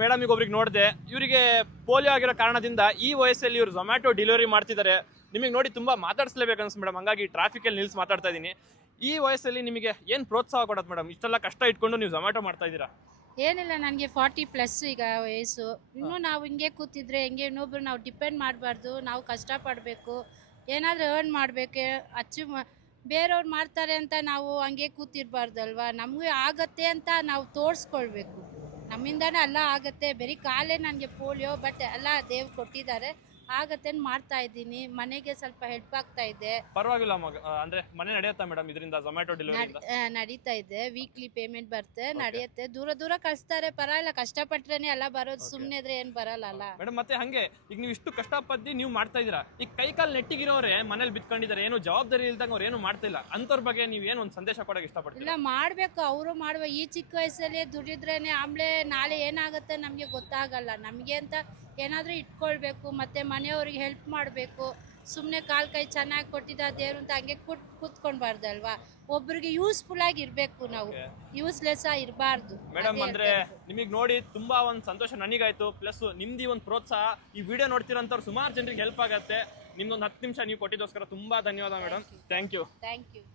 Madam ಈಗ ಒಬ್ರಿಗೆ ನೋಡಿದೆ, ಇವರಿಗೆ ಪೋಲಿಯೋ ಆಗಿರೋ ಕಾರಣದಿಂದ ಈ ವಯಸ್ಸಲ್ಲಿ ಇವರು ಝೊಮ್ಯಾಟೊ ಡೆಲಿವರಿ ಮಾಡ್ತಿದ್ದಾರೆ. ನಿಮಗೆ ನೋಡಿ ತುಂಬಾ ಮಾತಾಡಿಸ್ಲೇಬೇಕು ಅನ್ಸ್ ಮೇಡಮ್, ಹಂಗಾಗಿ ಟ್ರಾಫಿಕಲ್ಲಿ ನಿಲ್ಸಿ ಮಾತಾಡ್ತಾ ಇದ್ದೀನಿ. ಈ ವಯಸ್ಸಲ್ಲಿ ನಿಮಗೆ ಏನು ಪ್ರೋತ್ಸಾಹ ಕೊಡೋದು ಮೇಡಮ್? ಇಷ್ಟೆಲ್ಲ ಕಷ್ಟ ಇಟ್ಕೊಂಡು ನೀವು ಝೊಮ್ಯಾಟೊ ಮಾಡ್ತಾ ಇದ್ದೀರಾ. ಏನಿಲ್ಲ, ನನಗೆ 40+ ಈಗ ವಯಸ್ಸು. ಇನ್ನೂ ನಾವು ಹಿಂಗೆ ಕೂತಿದ್ರೆ ಹೆಂಗೆ? ಇನ್ನೊಬ್ರು ನಾವು ಡಿಪೆಂಡ್ ಮಾಡಬಾರ್ದು. ನಾವು ಕಷ್ಟಪಡಬೇಕು, ಏನಾದರೂ ಅರ್ನ್ ಮಾಡಬೇಕು. ಬೇರೆಯವ್ರು ಮಾಡ್ತಾರೆ ಅಂತ ನಾವು ಹಂಗೆ ಕೂತಿರ್ಬಾರ್ದಲ್ವಾ? ನಮಗೆ ಆಗತ್ತೆ ಅಂತ ನಾವು ತೋರಿಸ್ಕೊಳ್ಬೇಕು. ನಮ್ಮಿಂದಾನೇ ಎಲ್ಲ ಆಗತ್ತೆ. ಬರೀ ಕಾಲೇ ನನಗೆ ಪೋಲಿಯೋ, ಬಟ್ ಎಲ್ಲ ದೇವ್ರು ಕೊಟ್ಟಿದ್ದಾರೆ. ಆಗತ್ತೆ ಮಾಡ್ತಾ ಇದ್ದೀನಿ. ಮನೆಗೆ ಸ್ವಲ್ಪ ಹೆಲ್ಪ್ ಆಗ್ತಾ ಇದೆ. ಪರವಾಗಿಲ್ಲ ಅಂದ್ರೆ ಮನೆ ನಡೆಯುತ್ತಾ ಮೇಡಮ್ ಇದರಿಂದ, ಝೊಮ್ಯಾಟೊ ಡೆಲಿವರಿಯಿಂದ? ನಡೀತಾ ಇದೆ. ವೀಕ್ಲಿ ಪೇಮೆಂಟ್ ಬರುತ್ತೆ, ನಡೆಯುತ್ತೆ. ದೂರ ದೂರ ಕಳಿಸ್ತಾರೆ, ಪರವಾಗಿಲ್ಲ. ಕಷ್ಟಪಟ್ರೇನೆ ಎಲ್ಲ ಬರೋದು, ಸುಮ್ಮನೆ ಇದ್ರೆ ಏನು ಬರಲ್ಲ ಅಲ್ಲ ಮೇಡಮ್. ಮತ್ತೆ ಹಂಗೆ ಈಗ ನೀವು ಇಷ್ಟು ಕಷ್ಟಪಟ್ಟು ನೀವು ಮಾಡ್ತಾ ಇದ್ದೀರಾ, ಈಗ ಕೈ ಕಾಲು ನೆಟ್ಟಿಗಿರೋರೆ ಮನೇಲಿ ಬಿತ್ಕೊಂಡಿದ್ದಾರೆ, ಏನು ಜವಾಬ್ದಾರಿ ಇಲ್ದಂಗೆ ಅವ್ರು ಏನು ಮಾಡ್ತಾ ಇಲ್ಲ, ಅಂಥವ್ರ ಬಗ್ಗೆ ನೀವು ಏನು ಒಂದು ಸಂದೇಶ ಕೊಡೋಕೆ ಇಷ್ಟಪಡ್ತೀರಾ? ಇಲ್ಲ, ಮಾಡಬೇಕು, ಅವರು ಮಾಡ್ಬೇಕು. ಈ ಚಿಕ್ಕ ವಯಸ್ಸಲ್ಲಿ ದುಡಿದ್ರೇನೆ ಆಮೇಲೆ ನಾಳೆ ಏನಾಗುತ್ತೆ ನಮಗೆ ಗೊತ್ತಾಗಲ್ಲ. ನಮಗೆ ಅಂತ ಏನಾದರೂ ಇಟ್ಕೊಳ್ಬೇಕು, ಮತ್ತೆ ಮನೆಯವ್ರಿಗೆ ಹೆಲ್ಪ್ ಮಾಡಬೇಕು. ಸುಮ್ಮನೆ ಕಾಲು ಕೈ ಚೆನ್ನಾಗಿ ಕೊಟ್ಟಿದ್ದ ದೇವ್ರು ಅಂತ ಹಂಗೆ ಕೂತ್ಕೊಳ್ಬಾರ್ದಲ್ವಾ? ಒಬ್ರಿಗೆ ಯೂಸ್ಫುಲ್ ಆಗಿ ಇರಬೇಕು, ನಾವು ಯೂಸ್ಲೆಸ್ ಇರಬಾರ್ದು ಮೇಡಮ್. ಅಂದ್ರೆ ನಿಮಗೆ ನೋಡಿ ತುಂಬಾ ಒಂದು ಸಂತೋಷ ನನಗಾಯ್ತು, ಪ್ಲಸ್ ನಿಮ್ದು ಒಂದು ಪ್ರೋತ್ಸಾಹ ಈ ವಿಡಿಯೋ ನೋಡ್ತಿರೋಂಥವ್ರು ಸುಮಾರು ಜನರಿಗೆ ಹೆಲ್ಪ್ ಆಗುತ್ತೆ. ನಿಮ್ದೊಂದು 10 ನಿಮಿಷ ನೀವು ಕೊಟ್ಟಿದ್ದೋಸ್ಕರ ತುಂಬಾ ಧನ್ಯವಾದ ಮೇಡಮ್. Thank you.